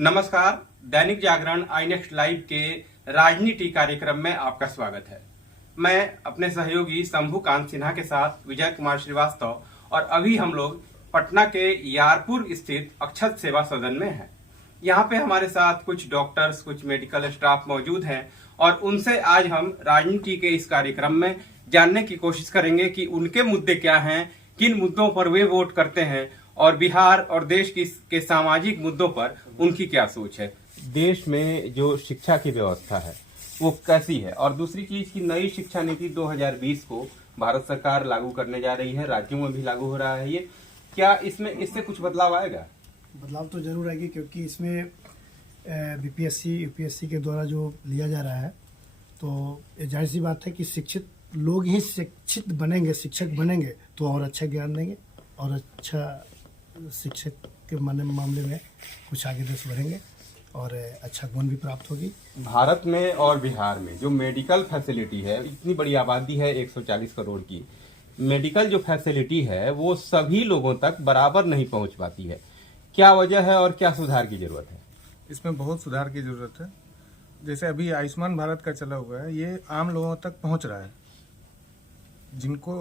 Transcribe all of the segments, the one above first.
नमस्कार, दैनिक जागरण आई next live के राजनीति कार्यक्रम में आपका स्वागत है। मैं अपने सहयोगी शंभुकांत सिन्हा के साथ विजय कुमार श्रीवास्तव और अभी हम लोग पटना के यारपुर स्थित अक्षत सेवा सदन में हैं। यहाँ पे हमारे साथ कुछ डॉक्टर्स, कुछ मेडिकल स्टाफ मौजूद हैं और उनसे आज हम राजनीति के इस कार्यक्रम में जानने की कोशिश करेंगे कि उनके मुद्दे क्या हैं, किन मुद्दों पर वे वोट करते हैं और बिहार और देश के सामाजिक मुद्दों पर उनकी क्या सोच है। देश में जो शिक्षा की व्यवस्था है वो कैसी है, और दूसरी चीज की नई शिक्षा नीति 2020 को भारत सरकार लागू करने जा रही है, राज्यों में भी लागू हो रहा है। ये क्या इससे कुछ बदलाव आएगा? बदलाव तो जरूर आएगी, क्योंकि इसमें बीपीएससी यूपीएससी के द्वारा जो लिया जा रहा है, तो ये जाहिर सी बात है कि शिक्षित लोग ही शिक्षित बनेंगे, शिक्षक बनेंगे तो और अच्छा ज्ञान देंगे और अच्छा शिक्षक के मामले में कुछ आगे देश बढ़ेंगे और अच्छा गुण भी प्राप्त होगी। भारत में और बिहार में जो मेडिकल फैसिलिटी है, इतनी बड़ी आबादी है 140 करोड़ की, मेडिकल जो फैसिलिटी है वो सभी लोगों तक बराबर नहीं पहुंच पाती है। क्या वजह है और क्या सुधार की जरूरत है? इसमें बहुत सुधार की जरूरत है। जैसे अभी आयुष्मान भारत का चला हुआ है, ये आम लोगों तक पहुंच रहा है, जिनको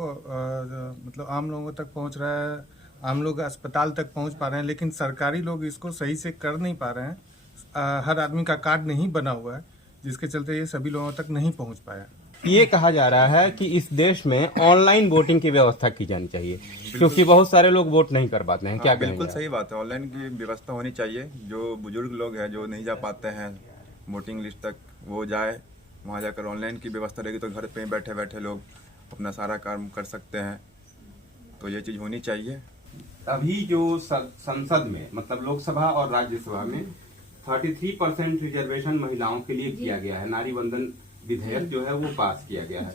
मतलब आम लोगों तक पहुंच रहा है, आम लोग अस्पताल तक पहुंच पा रहे हैं, लेकिन सरकारी लोग इसको सही से कर नहीं पा रहे हैं। हर आदमी का कार्ड नहीं बना हुआ है, जिसके चलते ये सभी लोगों तक नहीं पहुंच पाया। ये कहा जा रहा है कि इस देश में ऑनलाइन वोटिंग की व्यवस्था की जानी चाहिए, क्योंकि बहुत सारे लोग वोट नहीं कर पाते हैं। क्या बिल्कुल सही बात है, ऑनलाइन की व्यवस्था होनी चाहिए। जो बुजुर्ग लोग हैं जो नहीं जा पाते हैं वोटिंग लिस्ट तक, वो जाए, वहाँ जाकर ऑनलाइन की व्यवस्था रहेगी तो घर पे बैठे बैठे लोग अपना सारा काम कर सकते हैं। तो ये चीज़ होनी चाहिए। अभी जो संसद में, मतलब लोकसभा और राज्यसभा में 33% रिजर्वेशन महिलाओं के लिए किया गया है। नारी बंधन विधेयक जो है वो पास किया गया है।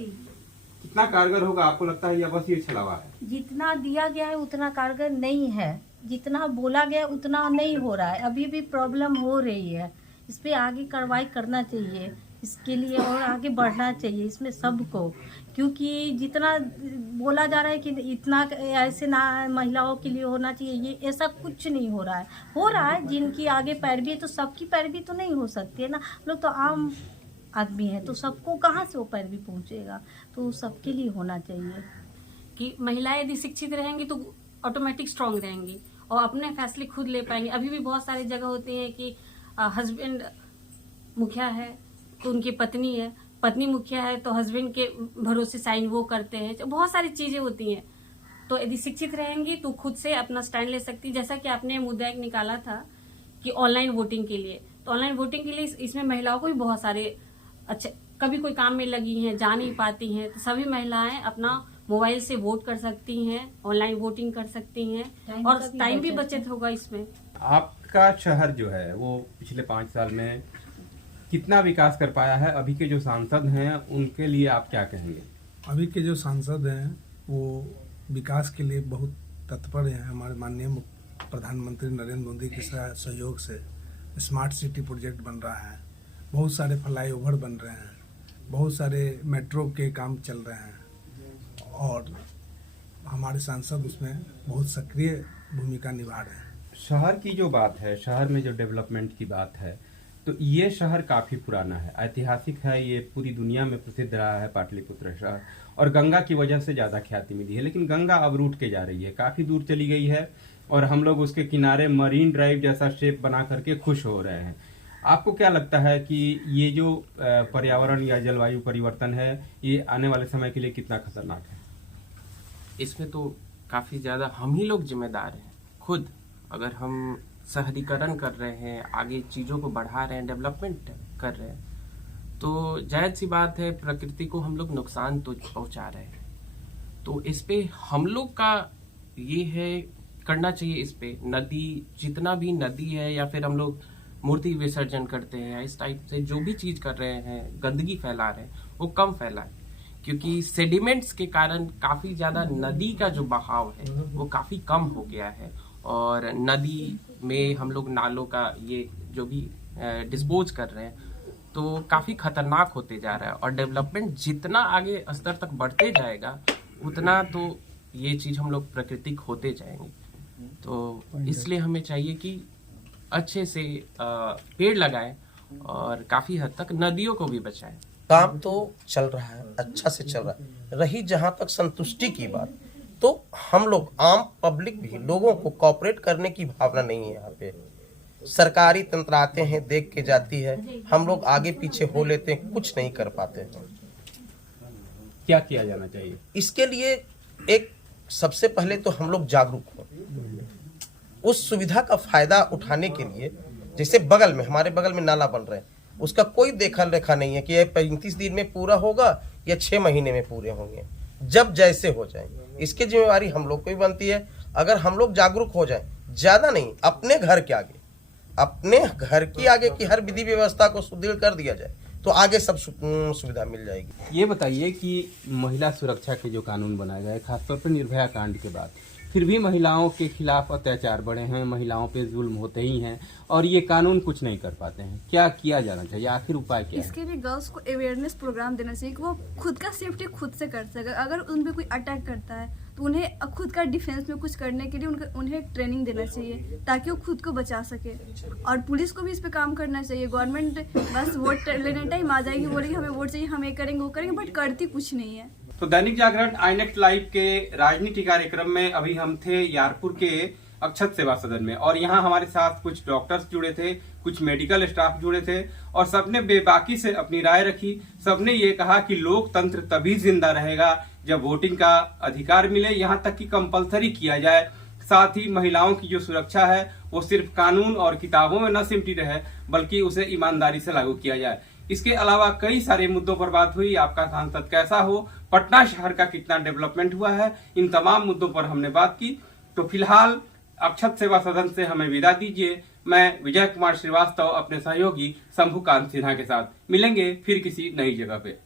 कितना कारगर होगा आपको लगता है, या बस ये छलावा है? जितना दिया गया है उतना कारगर नहीं है, जितना बोला गया उतना नहीं हो रहा है। अभी भी प्रॉब्लम हो रही है। इस पे आगे कार्रवाई करना चाहिए, इसके लिए और आगे बढ़ना चाहिए इसमें सबको, क्योंकि जितना बोला जा रहा है कि इतना ऐसे ना महिलाओं के लिए होना चाहिए, ये ऐसा कुछ नहीं हो रहा है। जिनकी आगे पैरवी है तो सबकी पैरवी तो नहीं हो सकती है ना। लोग तो आम आदमी है, तो सबको कहाँ से वो पैरवी पहुँचेगा। तो सबके लिए होना चाहिए कि महिलाएं यदि शिक्षित रहेंगी तो ऑटोमेटिक स्ट्रांग रहेंगी और अपने फैसले खुद ले पाएंगे। अभी भी बहुत सारी जगह होती है कि हस्बैंड मुखिया है तो उनकी पत्नी है, पत्नी मुखिया है तो हस्बैंड के भरोसे साइन वो करते हैं। बहुत सारी चीजें होती हैं। तो यदि शिक्षित रहेंगी तो खुद से अपना स्टैंड ले सकती। जैसा कि आपने मुद्दा एक निकाला था कि ऑनलाइन वोटिंग के लिए, तो ऑनलाइन वोटिंग के लिए इसमें महिलाओं को भी बहुत सारे अच्छे, कभी कोई काम में लगी हैं, जा नहीं पाती हैं, तो सभी महिलाएं अपना मोबाइल से वोट कर सकती हैं, ऑनलाइन वोटिंग कर सकती हैं और टाइम भी बचत होगा इसमें। आपका शहर जो है वो पिछले 5 साल में कितना विकास कर पाया है? अभी के जो सांसद हैं उनके लिए आप क्या कहेंगे? अभी के जो सांसद हैं वो विकास के लिए बहुत तत्पर हैं। हमारे माननीय प्रधानमंत्री नरेंद्र मोदी के सहयोग से स्मार्ट सिटी प्रोजेक्ट बन रहा है, बहुत सारे फ्लाईओवर बन रहे हैं, बहुत सारे मेट्रो के काम चल रहे हैं और हमारे सांसद उसमें बहुत सक्रिय भूमिका निभा रहे हैं। शहर की जो बात है, शहर में जो डेवलपमेंट की बात है, तो ये शहर काफी पुराना है, ऐतिहासिक है, ये पूरी दुनिया में प्रसिद्ध रहा है पाटलिपुत्र शहर, और गंगा की वजह से ज्यादा ख्याति मिली है। लेकिन गंगा अब रूठ के जा रही है, काफी दूर चली गई है और हम लोग उसके किनारे मरीन ड्राइव जैसा शेप बना करके खुश हो रहे हैं। आपको क्या लगता है कि ये जो पर्यावरण या जलवायु परिवर्तन है, ये आने वाले समय के लिए कितना खतरनाक है? इसमें तो काफ़ी ज़्यादा हम ही लोग जिम्मेदार हैं खुद। अगर हम शहरीकरण कर रहे हैं, आगे चीज़ों को बढ़ा रहे हैं, डेवलपमेंट कर रहे हैं, तो जायज़ सी बात है प्रकृति को हम लोग नुकसान तो पहुंचा रहे हैं। तो इस पे हम लोग का ये है करना चाहिए। इस पे नदी, जितना भी नदी है या फिर हम लोग मूर्ति विसर्जन करते हैं या इस टाइप से जो भी चीज़ कर रहे हैं, गंदगी फैला रहे हैं, वो कम फैलाए, क्योंकि सेडिमेंट्स के कारण काफ़ी ज़्यादा नदी का जो बहाव है वो काफ़ी कम हो गया है। और नदी में हम लोग नालों का ये जो भी डिस्पोज कर रहे हैं तो काफ़ी खतरनाक होते जा रहा है। और डेवलपमेंट जितना आगे स्तर तक बढ़ते जाएगा उतना तो ये चीज़ हम लोग प्राकृतिक होते जाएंगे। तो इसलिए हमें चाहिए कि अच्छे से पेड़ लगाएं और काफी हद तक नदियों को भी बचाएं। काम तो चल रहा है, अच्छा से चल रहा है। रही जहां तक संतुष्टि की बात, तो हम लोग आम पब्लिक भी लोगों को कॉपरेट करने की भावना नहीं है। यहाँ पे सरकारी तंत्र आते हैं, देख के जाती है, हम लोग आगे पीछे हो लेते हैं, कुछ नहीं कर पाते हैं। क्या किया जाना चाहिए इसके लिए एक सबसे पहले तो हम लोग जागरूक हों, उस सुविधा का फायदा उठाने के लिए। जैसे बगल में, हमारे बगल में नाला बन रहा है, उसका कोई देखा रेखा नहीं है कि यह 35 दिन में पूरा होगा या 6 महीने में पूरे होंगे, जब जैसे हो जाए। इसकी जिम्मेवारी हम लोग को भी बनती है। अगर हम लोग जागरूक हो जाए, ज्यादा नहीं, अपने घर के आगे, अपने घर की आगे की हर विधि व्यवस्था को सुदृढ़ कर दिया जाए, तो आगे सब सुविधा मिल जाएगी। ये बताइए कि महिला सुरक्षा के जो कानून बनाए गए, खासतौर पर निर्भया कांड के बाद, फिर भी महिलाओं के खिलाफ अत्याचार बढ़े हैं, महिलाओं पे जुल्म होते ही हैं और ये कानून कुछ नहीं कर पाते हैं। क्या किया जाना चाहिए, आखिर उपाय क्या है? इसके लिए गर्ल्स को अवेयरनेस प्रोग्राम देना चाहिए कि वो खुद का सेफ्टी खुद से कर सके। अगर उन पे कोई अटैक करता है तो उन्हें खुद का डिफेंस में कुछ करने के लिए उन्हें ट्रेनिंग देना चाहिए, ताकि वो खुद को बचा सके। और पुलिस को भी इस पे काम करना चाहिए। गवर्नमेंट बस वोट लेने टाइम आ जाएगी, बोलेगी हमें वोट चाहिए, हम ये करेंगे वो करेंगे, बट करती कुछ नहीं है। तो दैनिक जागरण आईनेक्ट लाइव के राजनीति कार्यक्रम में अभी हम थे यारपुर के अक्षत सेवा सदन में, और यहाँ हमारे साथ कुछ डॉक्टर्स जुड़े थे, कुछ मेडिकल स्टाफ जुड़े थे, और सबने बेबाकी से अपनी राय रखी। सबने ये कहा कि लोकतंत्र तभी जिंदा रहेगा जब वोटिंग का अधिकार मिले, यहाँ तक कि कंपलसरी किया जाए। साथ ही महिलाओं की जो सुरक्षा है वो सिर्फ कानून और किताबों में न सिमटी रहे, बल्कि उसे ईमानदारी से लागू किया जाए। इसके अलावा कई सारे मुद्दों पर बात हुई। आपका सांसद कैसा हो, पटना शहर का कितना डेवलपमेंट हुआ है, इन तमाम मुद्दों पर हमने बात की। तो फिलहाल अक्षत सेवा सदन से हमें विदा दीजिए। मैं विजय कुमार श्रीवास्तव अपने सहयोगी शंभुकांत सिन्हा के साथ मिलेंगे फिर किसी नई जगह पे।